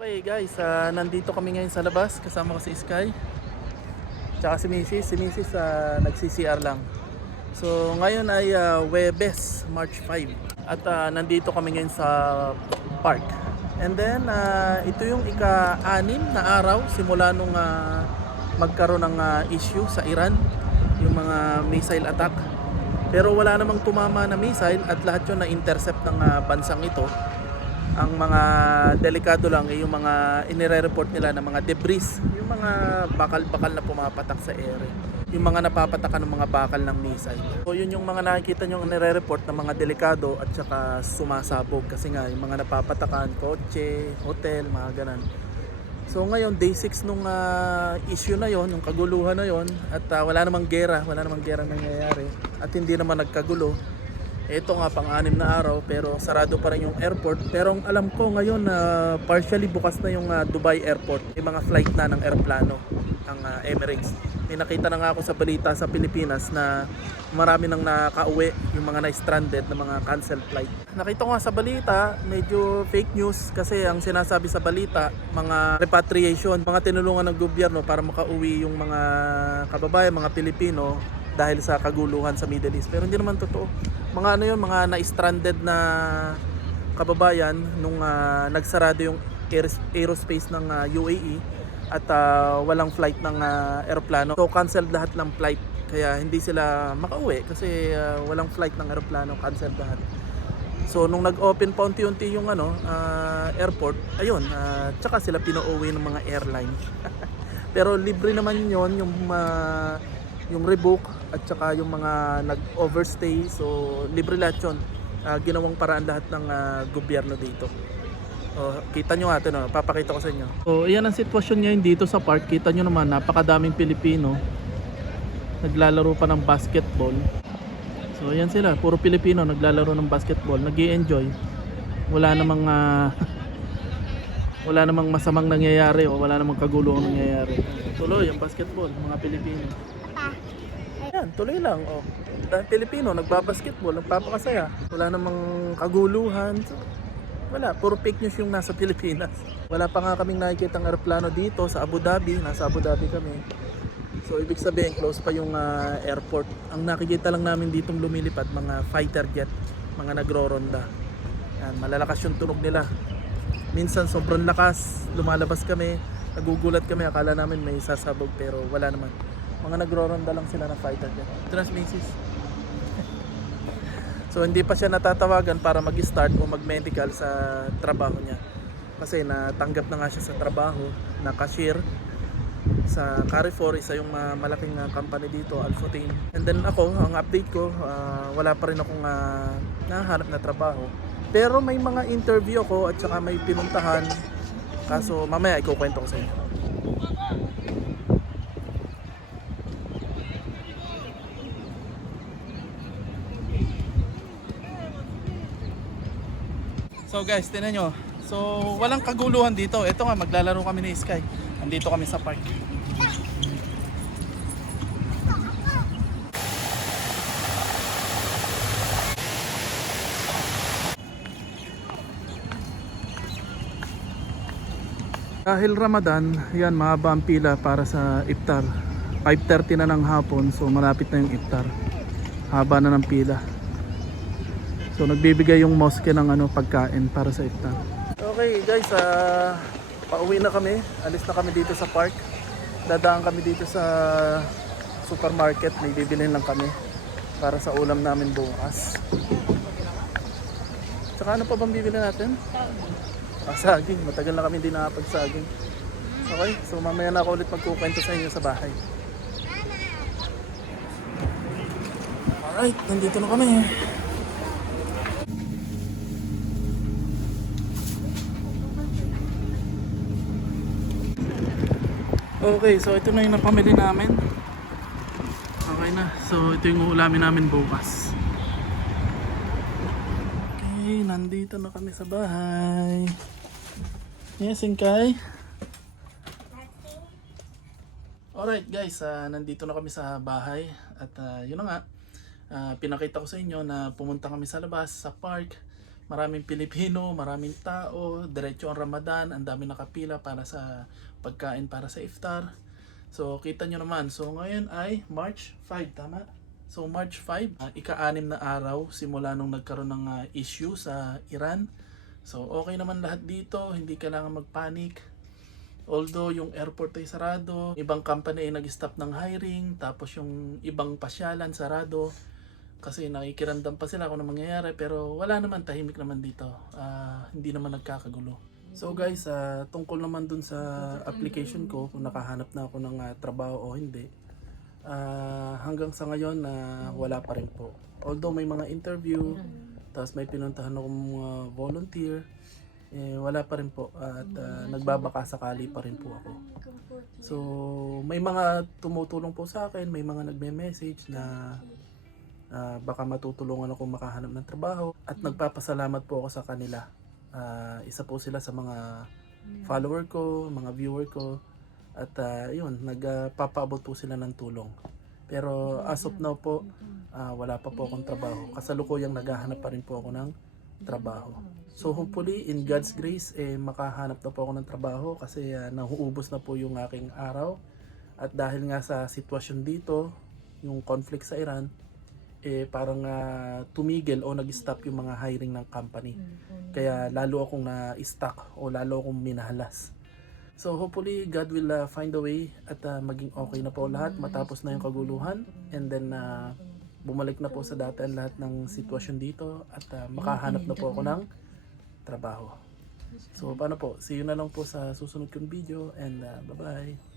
Okay guys, nandito kami ngayon sa labas kasama ko si Sky tsaka si Mrs. Si Mrs. nagsi-CR lang. So ngayon ay Webes, March 5 at nandito kami ngayon sa park. And then ito yung ika-6 na araw simula nung magkaroon ng issue sa Iran, yung mga missile attack. Pero wala namang tumama na missile at lahat yun na-intercept ng bansang ito. Ang mga delikado lang ay yung mga inire-report nila ng mga debris, yung mga bakal-bakal na pumapatak sa ere, yung mga napapatakan ng mga bakal ng missile. So yun yung mga nakikita nyo nire-report ng mga delikado at saka sumasabog kasi nga yung mga napapatakan, kotse, hotel, mga ganan. So ngayon day 6 nung issue na yon, yung kaguluhan na yon, at wala namang gera nangyayari at hindi naman nagkagulo. Ito nga pang-6 na araw pero sarado pa rin yung airport. Pero ang alam ko ngayon na partially bukas na yung Dubai Airport. May mga flight na ng eroplano ng Emirates. May nakita na nga ako sa balita sa Pilipinas na marami nang nakauwi, yung mga na-stranded na mga cancelled flight. Nakita ko nga sa balita, medyo fake news kasi ang sinasabi sa balita, mga repatriation, mga tinulungan ng gobyerno para makauwi yung mga kababayan, mga Pilipino dahil sa kaguluhan sa Middle East. Pero hindi naman totoo. Mga ano yun, mga na-stranded na kababayan nung nagsarado yung aerospace ng UAE at walang flight ng eroplano. So canceled lahat ng flight. Kaya hindi sila makauwi kasi walang flight ng eroplano, canceled lahat. So nung nag-open pa unti-unti yung airport, ayun, tsaka sila pinauwi ng mga airline. Pero libre naman yon yung rebook at saka yung mga nag-overstay, so libre lahat yun. Ginawang paraan lahat ng gobyerno dito. Kita nyo natin, papakita ko sa inyo. So iyan ang sitwasyon ngayon dito sa park. Kita nyo naman, napakadaming Pilipino naglalaro pa ng basketball. So ayan sila, puro Pilipino naglalaro ng basketball, nag-i-enjoy. Wala namang wala namang masamang nangyayari o wala namang kaguluhan nangyayari. Tuloy ang basketball, mga Pilipino. Yan, tuloy lang. Dahil Pilipino, nagbabasketball, nagpapakasaya. Wala namang kaguluhan. So, wala, puro fake news yung nasa Pilipinas. Wala pa nga kaming nakikita ng aeroplano dito sa Abu Dhabi. Nasa Abu Dhabi kami. So, ibig sabihin, close pa yung airport. Ang nakikita lang namin ditong lumilipad, mga fighter jet, mga nagro-ronda. Yan, malalakas yung tunog nila. Minsan, sobrang lakas. Lumalabas kami, nagugulat kami. Akala namin may sasabog, pero wala naman. Mga nagro-ronda lang sila ng fighter jet. Transmisis. So hindi pa siya natatawagan para mag-start o mag-medical sa trabaho niya. Kasi natanggap na nga siya sa trabaho na cashier sa Carrefour, isa yung malaking company dito, Alfotain. And then ako, ang update ko, wala pa rin akong nahanap na trabaho. Pero may mga interview ako at saka may pinuntahan. Kaso mamaya ikukwento ko sa inyo. So guys, tinan nyo. So walang kaguluhan dito. Ito nga, maglalaro kami ni Sky. Nandito kami sa park. Dahil Ramadan, yan, mahaba ang pila para sa iftar. 5:30 na ng hapon, so malapit na yung iftar. Haba na ng pila. So nagbibigay yung mosque ng pagkain para sa iftar. Okay guys, pauwi na kami. Alis na kami dito sa park. Dadaan kami dito sa supermarket. May bibilhin lang kami para sa ulam namin bukas. Tsaka ano pa bang bibili natin? Saging. Matagal na kami hindi nakapagsaging. Okay, so mamaya na ako ulit magkukwento sa inyo sa bahay. Alright, nandito na kami. Okay, so ito na yung napamili namin. Okay na, so ito yung uulamin namin bukas. Okay, nandito na kami sa bahay. Yes, Inkay. Alright guys, nandito na kami sa bahay. At yun na nga, pinakita ko sa inyo na pumunta kami sa labas, sa park. Maraming Pilipino, maraming tao, diretso ang Ramadan, ang dami nakapila para sa pagkain para sa iftar. So kita nyo naman, so ngayon ay March 5, tama? So March 5, ika-6 na araw simula nung nagkaroon ng issue sa Iran. So okay naman lahat dito, hindi kailangan magpanik. Although yung airport ay sarado, ibang company ay nag-stop ng hiring, tapos yung ibang pasyalan sarado. Kasi nakikiramdam pa sila kung ano mangyayari, pero wala naman, tahimik naman dito. Hindi naman nagkakagulo. So guys, tungkol naman dun sa application ko, kung nakahanap na ako ng trabaho o hindi, hanggang sa ngayon wala pa rin po. Although may mga interview, tapos may pinuntahan akong mga volunteer, wala pa rin po at nagbabaka sakali pa rin po ako. So may mga tumutulong po sa akin, may mga nagme-message na baka matutulungan ako makahanap ng trabaho at nagpapasalamat po ako sa kanila. Isa po sila sa mga follower ko, mga viewer ko at yun, nagpapaabot po sila ng tulong. Pero as of now po, wala pa po akong trabaho. Kasalukuyang naghahanap pa rin po ako ng trabaho. So hopefully in God's grace makahanap na po ako ng trabaho kasi nahuubos na po yung aking araw. At dahil nga sa sitwasyon dito, yung conflict sa Iran, parang tumigil o nag-stop yung mga hiring ng company. Kaya lalo akong na-stuck o lalo akong minahalas. So hopefully God will find a way at maging okay na po lahat, matapos na yung kaguluhan, and then bumalik na po sa dati ang lahat ng sitwasyon dito at makahanap na po ako ng trabaho. So paano po, see you na lang po sa susunod kong video and bye bye.